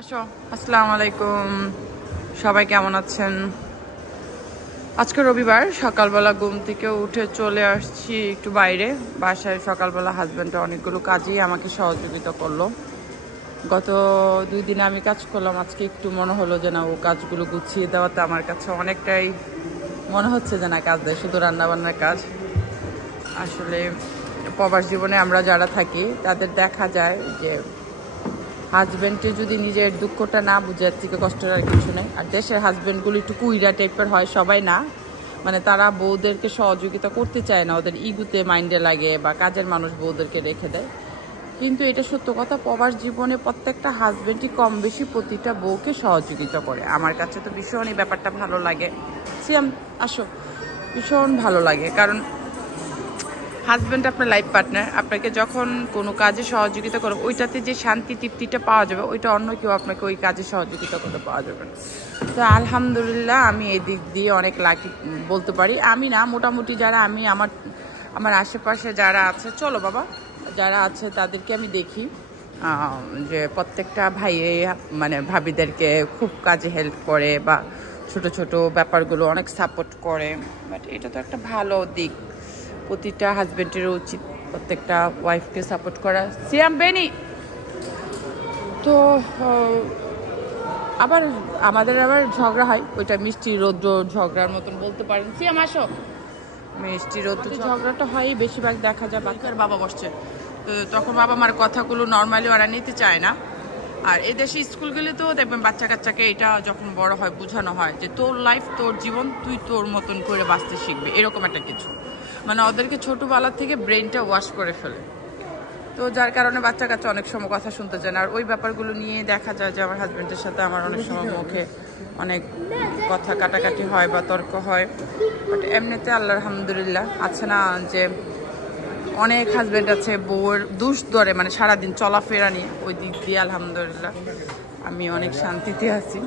আসো। আসসালামু আলাইকুম, সবাই কেমন আছেন? আজকে রবিবার, সকালবেলা ঘুম থেকে উঠে চলে আসছি একটু বাইরে। বাসায় সকালবেলা হাজব্যান্ড অনেকগুলো কাজই আমাকে সহযোগিতা করলো। গত 2 দিনে আমি কাজ করলাম, আজকে একটু মনে হলো যে না, ও কাজগুলো গুছিয়ে দেওয়াতে আমার কাছে অনেকটাই মনে হচ্ছে যে না, কাজ দেয়, শুধু রান্নাবান্নার কাজ। আসলে প্রবাস জীবনে আমরা যারা থাকি তাদের দেখা যায় যে হাজব্যান্ডে যদি নিজের দুঃখটা না বুঝে, থেকে কষ্টের আর কিছু নেই। আর দেশের হাজব্যান্ডগুলো একটু কুইরা টাইপের হয়, সবাই না, মানে তারা বউদেরকে সহযোগিতা করতে চায় না, ওদের ইগুতে মাইন্ডে লাগে বা কাজের মানুষ বউদেরকে রেখে দেয়। কিন্তু এটা সত্য কথা, প্রবাস জীবনে প্রত্যেকটা হাজব্যান্ডই কম বেশি প্রতিটা বউকে সহযোগিতা করে। আমার কাছে তো ভীষণ এই ব্যাপারটা ভালো লাগে। সিয়াম আসো, ভীষণ ভালো লাগে, কারণ হাজব্যান্ড আপনার লাইফ পার্টনার, আপনাকে যখন কোনো কাজে সহযোগিতা করে ওইটাতে যে শান্তি তৃপ্তিটা পাওয়া যাবে, ওইটা অন্য কেউ আপনাকে ওই কাজে সহযোগিতা করতে পাওয়া যাবে না। তো আলহামদুলিল্লাহ আমি এই দিক দিয়ে অনেক লাকি বলতে পারি। আমি না, মোটামুটি যারা আমি আমার আশেপাশে যারা আছে, চলো বাবা, যারা আছে তাদেরকে আমি দেখি যে প্রত্যেকটা ভাই মানে ভাবিদেরকে খুব কাজে হেল্প করে বা ছোট ছোট ব্যাপারগুলো অনেক সাপোর্ট করে। বাট এটা তো একটা ভালো দিক, প্রতিটা হাজব্যান্ডের উচিত প্রত্যেকটা ওয়াইফকে সাপোর্ট করা। সিয়াম বেনি তো আবার আমাদের আবার ঝগড়া হয়, ওইটা মিষ্টি রৌদ্র ঝগড়ার মতন বলতে পারেন। সিয়াম আসো, মিষ্টি রৌদ্র ঝগড়াটা হয় বেশিরভাগ দেখা যায় বাচ্চার বাবা বসছে, তো তখন বাবা মার কথাগুলো নর্মালি ওরা নিতে চায় না। আর এদেশে স্কুলগুলো তো দেখবেন বাচ্চা কাচ্চাকে এটা যখন বড় হয় বোঝানো হয় যে তোর লাইফ, তোর জীবন, তুই তোর মতন করে বাঁচতে শিখবে, এরকম একটা কিছু, মানে ওদেরকে ছোটোবেলা থেকে ব্রেনটা ওয়াশ করে ফেলে। তো যার কারণে বাচ্চা কাচ্চা অনেক সময় কথা শুনতে চায় না। আর ওই ব্যাপারগুলো নিয়ে দেখা যায় যে আমার হাজব্যান্ডের সাথে আমার অনেক সময় মুখে অনেক কথা কাটাকাটি হয় বা তর্ক হয়। বাট এমনিতে আল্লাহর আলহামদুলিল্লাহ আছে না, যে অনেক হাজব্যান্ড আছে বউয়ের দুষ ধরে, মানে সারাদিন চলাফেরা নিয়ে, ওই দিক দিয়ে আলহামদুলিল্লাহ আমি অনেক শান্তিতে আছি।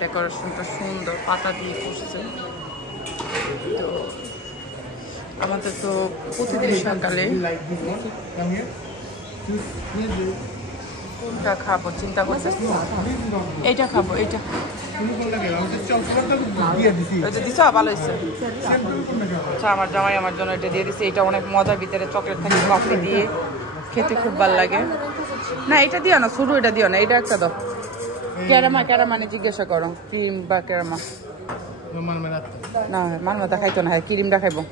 ডেকোরেশনটা সুন্দর, পাতা দিয়ে করছে। তো আমাদের তো প্রতিদিন সকালে কোনটা খাবো চিন্তা করতেছি, এইটা খাবো, এইটা দিছ ভালো হয়েছে। আচ্ছা, আমার জামাই আমার জন্য এটা দিয়ে দিচ্ছে, এটা অনেক মজার, ভিতরে চকলেট থাকে, কফি দিয়ে খেতে খুব ভালো লাগে। না এটা দিও না, শুরু এটা দিও না, এটা একটা দাও। ক্যারামা ক্যারামানে জিজ্ঞাসা করো, ক্রিম বা ক্যারামা। না মানমাতা খাইতো না, ক্রিমটা খাইবো।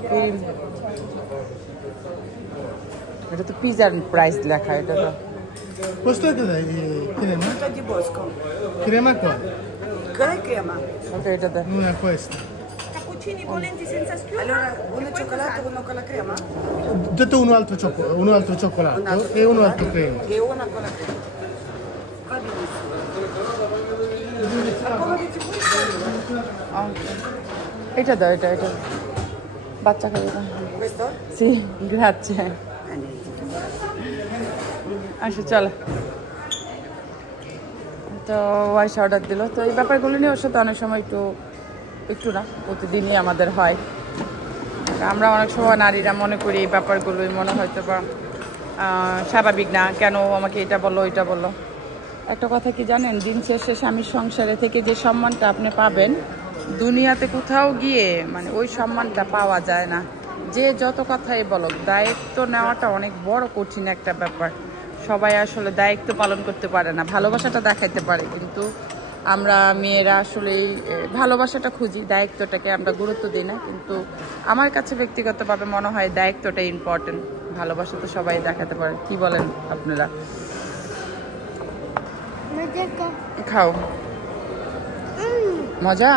ক্রিম, এটা তো পিজার প্রাইস লেখা, এটা তো Questo è crema? Di bosco. Crema qua? Quella è crema. ওকে, এটা দে। Una questa. Cappuccini bollenti senza schiuma. Allora, uno cioccolato, uno con la crema? Detto uno altro cioccolato e uno altro crema. E una con la crema. Va benissimo. Ancora di cipolla? এটা দাও, এটা এটা বাচ্চা খাবে না। Questo? C গ্রাzie। আসো চলো। তো ওয়াইস অর্ডার দিল, তো এই ব্যাপারগুলো নিয়ে ওর সাথে অনেক সময় একটু না প্রতিদিনই আমাদের হয়। আমরা অনেক সময় নারীরা মনে করি এই ব্যাপারগুলোই মনে হয়তো বা স্বাভাবিক না, কেন আমাকে এটা বললো ওইটা বললো। একটা কথা কি জানেন, দিন শেষে স্বামীর সংসারে থেকে যে সম্মানটা আপনি পাবেন, দুনিয়াতে কোথাও গিয়ে মানে ওই সম্মানটা পাওয়া যায় না। যে যত কথাই বলো, দায়িত্ব নেওয়াটা অনেক বড় কঠিন একটা ব্যাপার। সবাই আসলে দায়িত্ব পালন করতে পারে না, ভালোবাসাটা দেখাইতে পারে, কিন্তু আমরা মেয়েরা আসলে এই ভালোবাসাটা খুঁজি, দায়িত্বটাকে আমরা গুরুত্ব দিই না। কিন্তু আমার কাছে ব্যক্তিগতভাবে মনে হয় দায়িত্বটা ইম্পর্টেন্ট, ভালোবাসা তো সবাই দেখাতে পারে। কি বলেন আপনারা? খাও, মজা।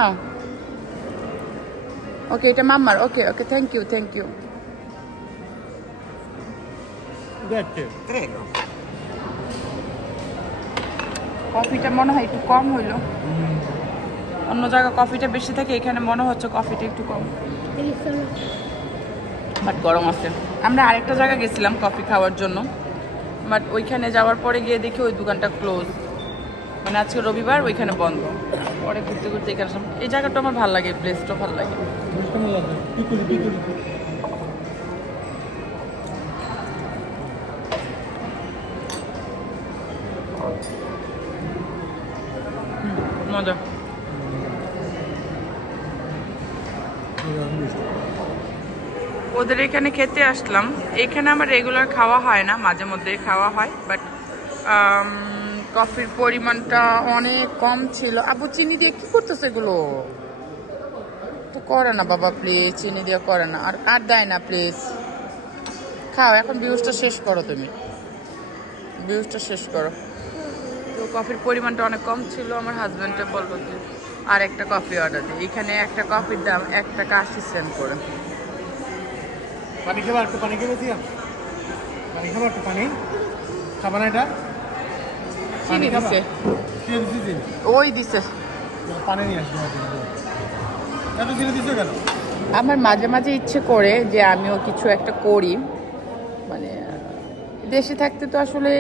ওকে, এটা মাম্মার। Okay okay, thank you thank you. Grazie. Prego. কফিটা মনে হয় একটু কম হইলো, অন্য জায়গায় কফিটা বেশি থাকে, এখানে মনে হচ্ছে কফিটা একটু কম, বাট গরম আছে। আমরা আরেকটা জায়গায় গেছিলাম কফি খাওয়ার জন্য, বাট ওইখানে যাওয়ার পরে গিয়ে দেখি ওই দোকানটা ক্লোজ, মানে আজকে রবিবার, ওইখানে বন্ধ। পরে ঘুরতে ঘুরতে এখানে আসলাম। এই জায়গাটা আমার ভালো লাগে, প্লেসটা ভালো লাগে। মজা। ওদের এখানে খেতে আসলাম। এখানে আমার রেগুলার খাওয়া হয় না, মাঝে মধ্যে খাওয়া হয়, বাট কফির পরিমাণটা অনেক কম ছিল। আবু চিনি দিয়ে কি করতেছে এগুলো? তো করে না বাবা, প্লিজ চিনি দিয়ে করে না, আর দেয় না, প্লিজ খাও। এখন ভিউজটা শেষ করো, তুমি ভিউজটা শেষ করো। তো কফির পরিমাণটা অনেক কম ছিল। আমার হাজব্যান্ডে বললো যে আর একটা কফি অর্ডার দিই। এখানে একটা কফির দাম 1 টাকা 80 সেন্ট করে। পানি খাবা? একটু পানি খেয়ে দিলাম। পানি খাবা? একটু পানি খাবা না? এটা চিনি দিছে, ওই দিছে। পানি নিয়ে আসবে। এত চিনি দিছো কেন? আমার মাঝে মাঝে ইচ্ছে করে যে আমিও কিছু একটা করি। মানে দেশে থাকতে তো আসলে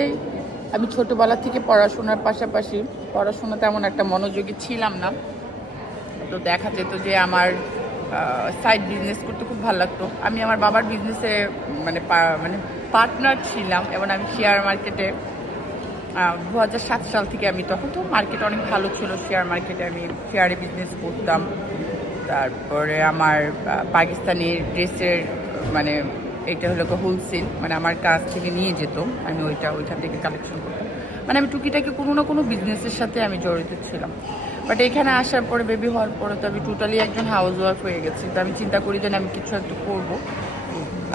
আমি ছোটবেলা থেকে পড়াশোনার পাশাপাশি পড়াশোনা তেমন একটা মনোযোগী ছিলাম না। তো দেখা যেত যে আমার সাইড বিজনেস করতে খুব ভালো লাগতো। আমি আমার বাবার বিজনেসে মানে পার্টনার ছিলাম, এবং আমি শেয়ার মার্কেটে 2007 সাল থেকে, আমি তখন তো মার্কেট অনেক ভালো ছিল, শেয়ার মার্কেটে আমি শেয়ারে বিজনেস করতাম। তারপরে আমার পাকিস্তানি ড্রেসের মানে এটা হলো হোলসেল, মানে আমার কাছ থেকে নিয়ে যেত, আমি ওইখান থেকে কালেকশন করতাম। মানে আমি টুকিটাকি কোনো না কোনো বিজনেসের সাথে আমি জড়িত ছিলাম। বাট এখানে আসার পরে, বেবি হওয়ার পরে তো আমি টোটালি একজন হাউস ওয়াইফ হয়ে গেছি। তো আমি চিন্তা করি যে আমি কিছু একটা করবো।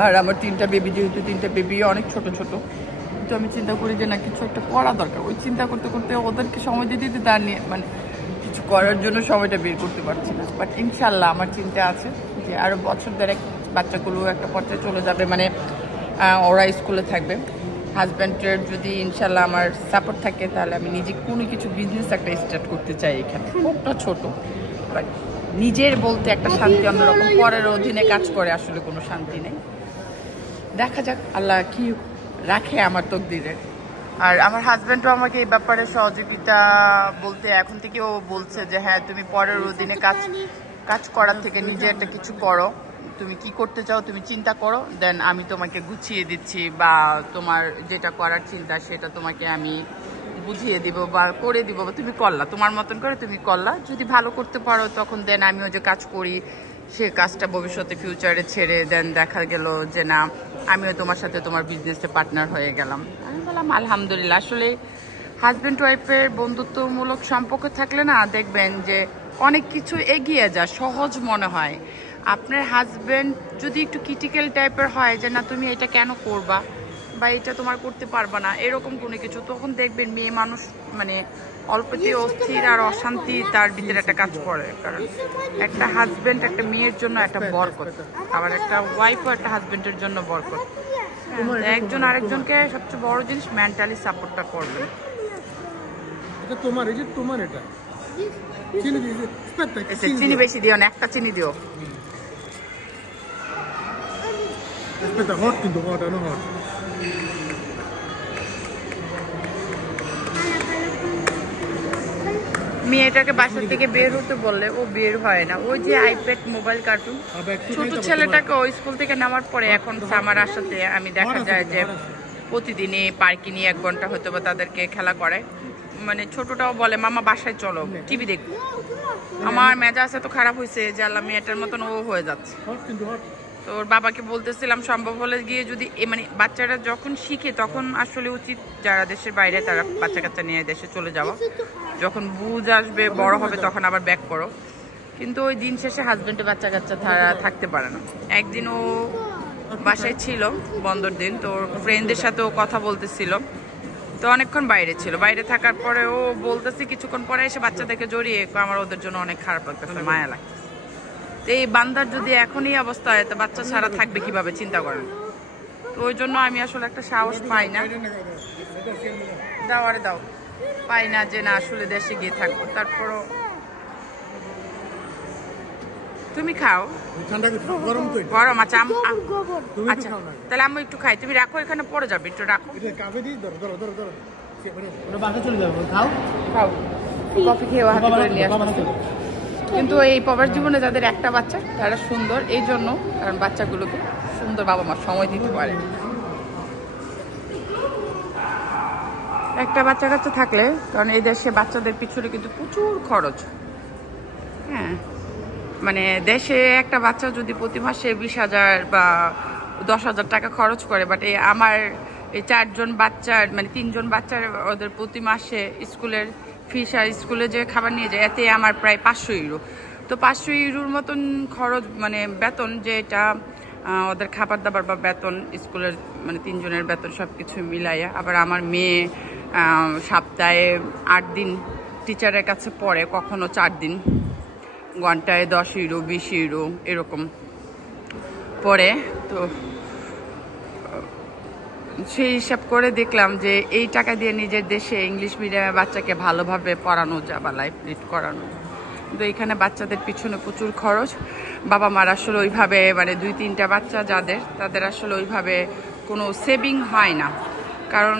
আর আমার 3টা বেবি, যেহেতু 3টা বেবি অনেক ছোট ছোট, তো আমি চিন্তা করি যে না কিছু একটা করা দরকার। ওই চিন্তা করতে করতে ওদেরকে সময় দিতে দিতে তার নিয়ে মানে কিছু করার জন্য সময়টা বের করতে পারছি না। বাট ইনশাল্লাহ আমার চিন্তা আছে যে আরও বছর দেড়েক বাচ্চাগুলো একটা পর্যায়ে চলে যাবে, মানে ওরা স্কুলে থাকবে। হাজব্যান্ডের যদি ইনশাল্লাহ আমার সাপোর্ট থাকে, তাহলে আমি নিজে কোনো কিছু বিজনেস একটা স্টার্ট করতে চাই এখানে, খুবটা ছোট। বাট নিজের বলতে একটা শান্তি অন্যরকম, পরের অধীনে কাজ করে আসলে কোনো শান্তি নেই। দেখা যাক আল্লাহ কি রাখে আমার তকদিরে। আর আমার হাজব্যান্ডও আমাকে এই ব্যাপারে সহযোগিতা বলতে এখন থেকে ও বলছে যে হ্যাঁ তুমি পরের অধীনে কাজ করার থেকে নিজে একটা কিছু করো, তুমি কি করতে চাও তুমি চিন্তা করো, দেন আমি তোমাকে গুছিয়ে দিচ্ছি, বা তোমার যেটা করার চিন্তা সেটা তোমাকে আমি বুঝিয়ে দিব বা করে দিব, বা তুমি করলা তোমার মতন করে তুমি করলা। যদি ভালো করতে পারো তখন দেন আমিও যে কাজ করি সে কাজটা ভবিষ্যতে ফিউচারে ছেড়ে দেন দেখা গেল যে না আমিও তোমার সাথে তোমার বিজনেসে পার্টনার হয়ে গেলাম। আমি বললাম আলহামদুলিল্লাহ। আসলে হাজব্যান্ড ওয়াইফের বন্ধুত্বমূলক সম্পর্ক থাকলে না দেখবেন যে অনেক কিছু এগিয়ে যায়, সহজ মনে হয়। আপনার হাজব্যান্ড যদি একটু ক্রিটিক্যাল টাইপের হয় যে না তুমি এটা কেন করবা বা এটা তোমার করতে পারবা না, এরকম কোনো কিছু, তখন দেখবেন মেয়ে মানুষ মানে অল্পতে অস্থির আর অশান্তি তার ভিতরে একটা কাজ করে। কারণ একটা হাজব্যান্ড একটা মেয়ের জন্য একটা বরকত, আবার একটা ওয়াইফও একটা হাজব্যান্ডের জন্য বরকত। একজন আরেকজনকে সবচেয়ে বড় জিনিস মেন্টালি সাপোর্টটা করবে। এটা তোমার, এই যে তোমার এটা চিনি দিও, চিনি বেশি দিও না, একটা চিনি দিও। এটা হট কিন্তু হট না হট। মেয়েটাকে বাসা থেকে বের হতে বললে ও বের হয় না। ওই যে আইপ্যাড মোবাইল কার্টুন, ছোট ছেলেটাকে ওই স্কুল থেকে নামার পরে এখন সামার আসাতে আমি দেখা যায় যে প্রতিদিনই পার্কে নিয়ে 1 ঘন্টা হয়তো বা তাদেরকে খেলা করে। মানে ছোটটাও বলে মামা বাসায় চলো টিভি দেখবো। আমার মেজাজ এত খারাপ হয়েছে যে আল্লাহ মেয়েটার মতন ও হয়ে যাচ্ছে। তো ওর বাবাকে বলতেছিলাম সম্ভব হলে গিয়ে যদি মানে বাচ্চারা যখন শিখে তখন আসলে উচিত যারা দেশের বাইরে তারা বাচ্চা কাচ্চা নিয়ে দেশে চলে যাওয়া, যখন বুঝ আসবে বড় হবে তখন আবার ব্যাক করো। কিন্তু ওই দিন শেষে হাজবেন্ডে বাচ্চা কাচ্চা তারা থাকতে পারে না। একদিন ও বাসায় ছিল বন্ধর দিন, তো ওর ফ্রেন্ডদের সাথেও কথা বলতেছিল, তো অনেকক্ষণ বাইরে ছিল। বাইরে থাকার পরে ও বলতেছে কিছুক্ষণ পরে এসে বাচ্চাদেরকে জড়িয়ে আমার ওদের জন্য অনেক খারাপ লাগতেছে, মায়া লাগছে। তো এই বান্দার যদি এখনই অবস্থা হয় তো বাচ্চা ছাড়া থাকবে কিভাবে চিন্তা করেন। তো ওই জন্য আমি আসলে একটা সাহস পাই না, দাও আরে দাও, পাই না যে না আসলে দেশে গিয়ে থাকবো। তারপরও তুমি খাও, গরম আছে। আচ্ছা তাহলে আমি একটু খাই, তুমি রাখো এখানে পড়ে যাবে, একটু রাখো। খাও কফি খেয়ে হাতে করে নিয়ে আসবো। কিন্তু এই প্রবাস জীবনে যাদের একটা বাচ্চা তারা সুন্দর এই জন্য, কারণ বাচ্চাগুলোকে সুন্দর বাবা মা সময় দিতে পারে। একটা বাচ্চা কাচ্চা থাকলে, কারণ এই দেশে বাচ্চাদের পিছনে কিন্তু প্রচুর খরচ। হ্যাঁ, মানে দেশে একটা বাচ্চা যদি প্রতি মাসে 20,000 বা 10,000 টাকা খরচ করে, বাট আমার এই 4 জন বাচ্চার মানে 3 জন বাচ্চার ওদের প্রতি মাসে স্কুলের ফিস আর স্কুলে যে খাবার নিয়ে যায়, এতে আমার প্রায় 500 ইউরো। তো 500 ইউরোর মতন খরচ, মানে বেতন যেটা ওদের খাবার দাবার বা বেতন স্কুলের, মানে 3 জনের বেতন সব কিছু মিলাইয়া। আবার আমার মেয়ে সপ্তাহে 8 দিন টিচারের কাছে পড়ে, কখনো 4 দিন, ঘন্টায় 10 ইউরো 20 ইউরো এরকম পড়ে। তো সেই হিসাব করে দেখলাম যে এই টাকা দিয়ে নিজের দেশে ইংলিশ মিডিয়ামে বাচ্চাকে ভালোভাবে পড়ানো যায় বা লাইফ লিড করানো। কিন্তু এখানে বাচ্চাদের পিছনে প্রচুর খরচ। বাবা মার আসলে ওইভাবে, মানে 2-3টা বাচ্চা যাদের, তাদের আসলে ওইভাবে কোনো সেভিং হয় না। কারণ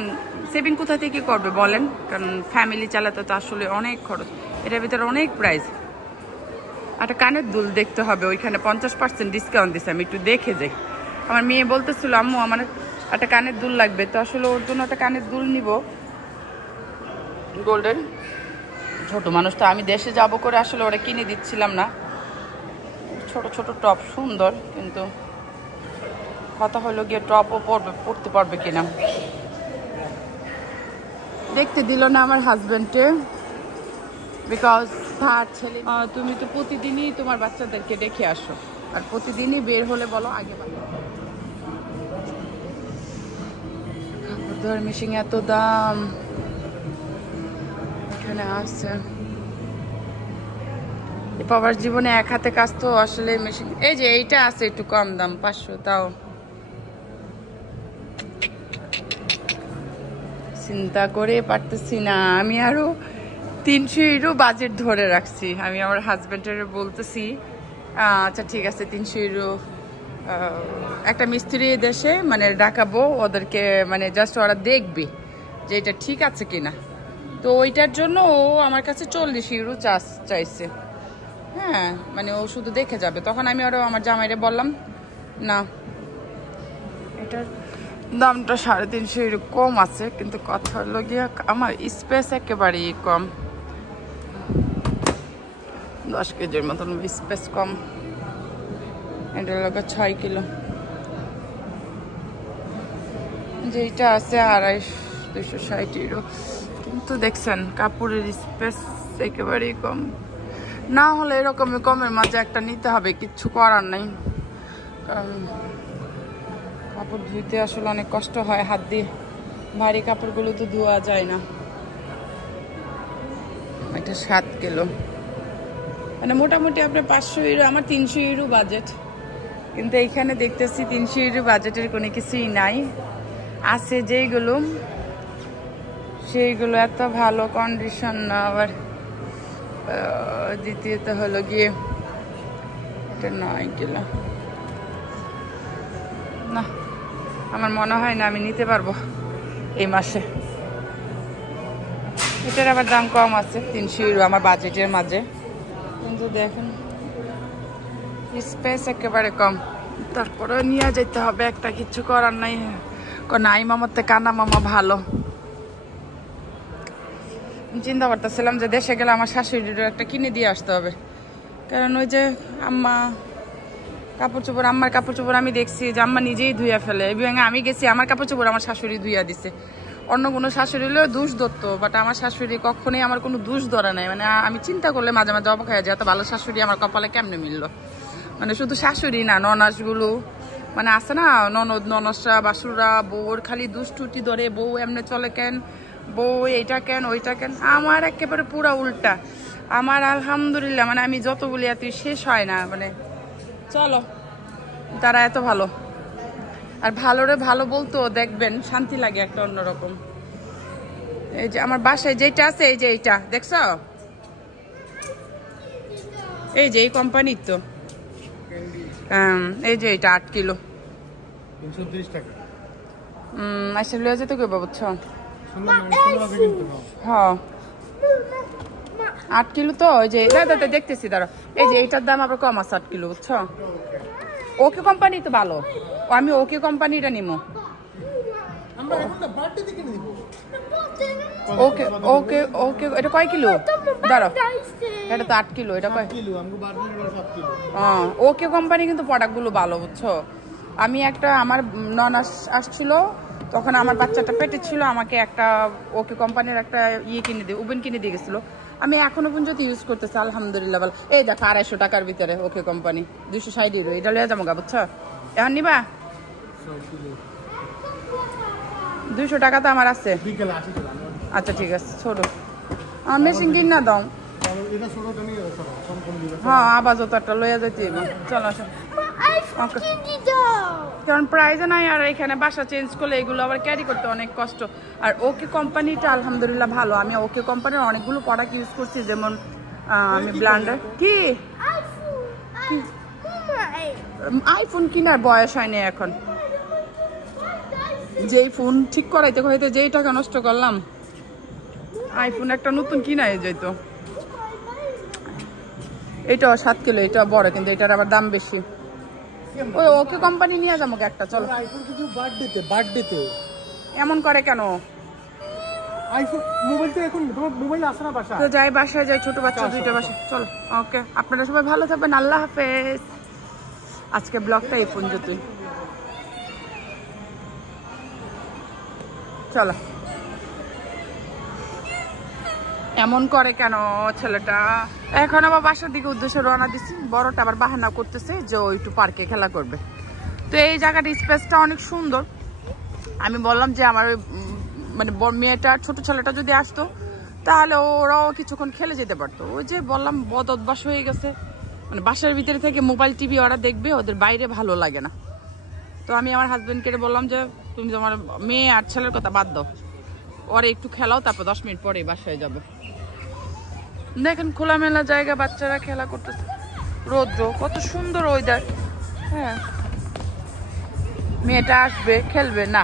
সেভিং কোথা থেকে করবে বলেন? কারণ ফ্যামিলি চালাতে তো আসলে অনেক খরচ, এটার ভিতরে অনেক প্রাইস। একটা কানের দুল দেখতে হবে, ওইখানে 50% ডিসকাউন্ট দিচ্ছে, আমি একটু দেখে যাই। আমার মেয়ে বলতেছিল আম্মু আমার একটা কানের দুল লাগবে, তো আসলে ওর জন্য একটা কানের দুল নিব গোল্ডের। ছোট মানুষ তো, আমি দেশে যাব করে আসলে ওরা কিনে দিচ্ছিলাম না। ছোট ছোট টপ সুন্দর, কিন্তু কথা হলো গিয়ে টপও পড়তে পারবে কিনা। দেখতে দিল না আমার হাজবেন্ডে, বিকজ তার ছেলে, তুমি তো প্রতিদিনই তোমার বাচ্চাদেরকে দেখে আসো, আর প্রতিদিনই বের হলে বলো আগে কাপড় মেশিন এত দাম এখানে আছে। বাবার জীবনে এক হাতে কাজ তো আসলে মেশিন। এই যে এইটা আছে একটু কম দাম, 500, তাও চিন্তা করে পারতেছি না। আমি আরো 300 ইউরো বাজেট ধরে রাখছি। আমি আমার হাজবেন্ডের বলতেছি আচ্ছা ঠিক আছে 300 ইউরো একটা মিস্ত্রি দেশে মানে ডাকাবো ওদেরকে, মানে জাস্ট ওরা দেখবে যে এটা ঠিক আছে কিনা। তো ওইটার জন্য ও আমার কাছে 40 ইউরো চাইছে। হ্যাঁ, মানে ও শুধু দেখে যাবে। তখন আমি আরো আমার জামাইরে বললাম না, এটার দামটা 350 ইউরো কম আছে, কিন্তু কথা হলো গিয়ে আমার স্পেস একেবারেই কম, 10 কেজির মতন স্পেস কম। এটা লোক 6 কিলো, যেটা আছে 260 ইউরো। কিন্তু দেখছেন কাপড়ের স্পেস একেবারেই কম। না হলে এরকমই কমের মাঝে একটা নিতে হবে, কিচ্ছু করার নেই। কাপড় ধুইতে আসলে অনেক কষ্ট হয় হাত দিয়ে, ভারী কাপড়গুলো তো ধোয়া যায় না। এটা 7 কিলো, মানে মোটামুটি আপনার 500 ইউরো। আমার 300 ইউরো বাজেট, কিন্তু এইখানে দেখতেছি 300 ইউরো বাজেটের কোনো কিছুই নাই। আছে যেইগুলো সেইগুলো এত ভালো কন্ডিশন না। আবার দ্বিতীয়ত হলো গিয়ে এটা 9 কিলো। না, আমার মনে হয় না আমি নিতে পারবো এই মাসে। এটার আবার দাম কম আছে, 300 ইউরো আমার বাজেটের মাঝে। কিন্তু দেখুন স্পেস একেবারে কম, তারপরে নিয়ে যেতে হবে একটা, কিছু করার নাই। নাই মামার থেকে কানা মামা ভালো। চিন্তা করতেছিলাম যে দেশে গেলে আমার শাশুড়িরও একটা কিনে দিয়ে আসতে হবে, কারণ ওই যে আম্মা কাপড় চোপড়, আম্মার কাপড় চোপড় আমি দেখছি যে আম্মা নিজেই ধুইয়া ফেলে, এবং আমি গেছি আমার কাপড় চোপড় আমার শাশুড়ি ধুইয়া দিছে। অন্য কোনো শাশুড়ি হলেও দোষ ধরতো, বাট আমার শাশুড়ি কখনোই আমার কোনো দোষ ধরে নাই। মানে আমি চিন্তা করলে মাঝে মাঝে অবাক হয়ে যায়, এত ভালো শাশুড়ি আমার কপালে কেমনে মিললো। মানে শুধু শাশুড়ি না, ননাসগুলো মানে আছে না, ননদ ননসরা বাসুররা, বউর খালি দুষ্টুটি ধরে, বউ এমনি চলে কেন, বউ এইটা কেন ওইটা কেন। আমার একেবারে পুরা উল্টা। আমার আলহামদুলিল্লাহ, মানে আমি যত বলি এতই শেষ হয় না। মানে চলো, তারা এত ভালো, আর ভালোরে ভালো বলতো দেখবেন শান্তি লাগে একটা অন্যরকম। এই যে আমার বাসায় যেটা আছে, এই যে এইটা দেখছো, এই যে এই কোম্পানির তো, এই যে এটা 8 কিলো 330 টাকা। আচ্ছা লয়ে যেতে কইবা বুঝছো? হ্যাঁ 8 কিলো তো। ওই যে দাদা দেখতেছি, দাঁড়া, এই যে এইটার দাম আবার কম আছে 8 কিলো বুঝছো। ওকে কোম্পানি তো ভালো, আমি ওকে কোম্পানিটা নিমো। আমরা এখন না বাড়তি কিনে দিব। ওকে ওকে ওকে এটা কয় কিলো দাঁড়াও এটা তো 8 কিলো এটা কয় কিলো আমগো বার্গার 7 কিলো ওকে কোম্পানি কিন্তু প্রোডাক্টগুলো ভালো বুঝছো আমি একটা আমার নন আসছিল তখন আমার বাচ্চাটা পেটে ছিল আমাকে একটা ওকে কোম্পানির একটা কিনে দিয়ে ওভেন কিনে দিয়ে গেছিল আমি এখনো পর্যন্ত ইউজ করতেছি আলহামদুলিল্লাহ ভালো এই দেখো 250 টাকার ভিতরে ওকে কোম্পানি 260 ইউরো এটা লয়ে যাবো গা বুঝছো এখন নিবা 200 টাকা তো আমার আছে বিকেলে আসি চলো আচ্ছা ঠিক আছে ছোট আমার মেশিন কিন না দাও এটা ছোটটা নিয়ে চলো কম কম দিবে হ্যাঁ আবার একটা লইয়া যাইতে চলো আসো কারণ প্রাইজে নাই আর এখানে বাসা চেঞ্জ করলে এগুলো আবার ক্যারি করতে অনেক কষ্ট আর ওকে কোম্পানিটা আলহামদুলিল্লাহ ভালো আমি ওকে কোম্পানির অনেকগুলো প্রোডাক্ট ইউজ করছি যেমন আমি ব্লান্ডার কি আইফোন কিনার বয়স হয়নি এখন যেই ফোন ঠিক করাইতে করাইতে যেই টাকা নষ্ট করলাম আইফোন একটা নতুন কিনাই যেত এটা 7 কিলো এটা বড় কিন্তু এটার আবার দাম বেশি ওই ওকে কোম্পানি নিয়ে যাবো একটা চলো আইফোন কিছু বার্থডেতে এমন করে কেন আইফোন মোবাইল তো এখন তোমার মোবাইল আসে না বাসায় তো যাই বাসায় যাই ছোট বাচ্চা দুইটা বাসায় চলো ওকে আপনারা সবাই ভালো থাকবেন আল্লাহ হাফেজ আজকে ব্লগটা এই পর্যন্তই চলো এমন করে কেন ছেলেটা এখন আবার বাসার দিকে উদ্দেশ্যে রওনা দিচ্ছি বড়টা আবার বাহানা করতেছে যে ও একটু পার্কে খেলা করবে তো এই জায়গাটা স্পেসটা অনেক সুন্দর আমি বললাম যে আমার মানে মেয়েটা ছোট ছেলেটা যদি আসতো তাহলে ওরাও কিছুক্ষণ খেলে যেতে পারতো ওই যে বললাম বদ অভ্যাস হয়ে গেছে মানে বাসার ভিতরে থেকে মোবাইল টিভি ওরা দেখবে ওদের বাইরে ভালো লাগে না তো আমি আমার হাজবেন্ডকে বললাম যে তুমি তোমার মেয়ে আর ছেলের কথা বাদ দাও ওরা একটু খেলাও তারপর 10 মিনিট পরে বাসায় যাবে দেখেন খোলামেলা জায়গা বাচ্চারা খেলা করতেছে রৌদ্র কত সুন্দর ওয়েদার হ্যাঁ মেয়েটা আসবে খেলবে না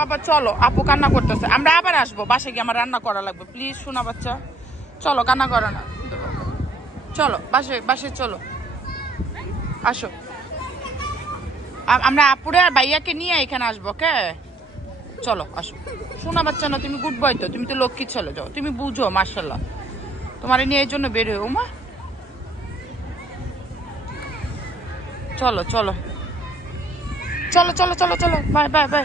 বাবা চলো আপু কান্না করতেছে আমরা আবার আসবো বাসায় গিয়ে আমার রান্না করা লাগবে প্লিজ শোনা বাচ্চা চলো কান্না করো না চলো বাসায় চলো আসো আমরা আপুরে আর ভাইয়াকে নিয়ে এখানে আসবো কে চলো আসো শোনা বাচ্চা না তুমি গুড বয় তো তুমি তো লক্ষ্মী ছেলে যাও তুমি বুঝো মার্শাল্লাহ তোমার নিয়ে এই জন্য বের হয়ে মা চলো চলো চলো চলো চলো চলো বাই বাই বাই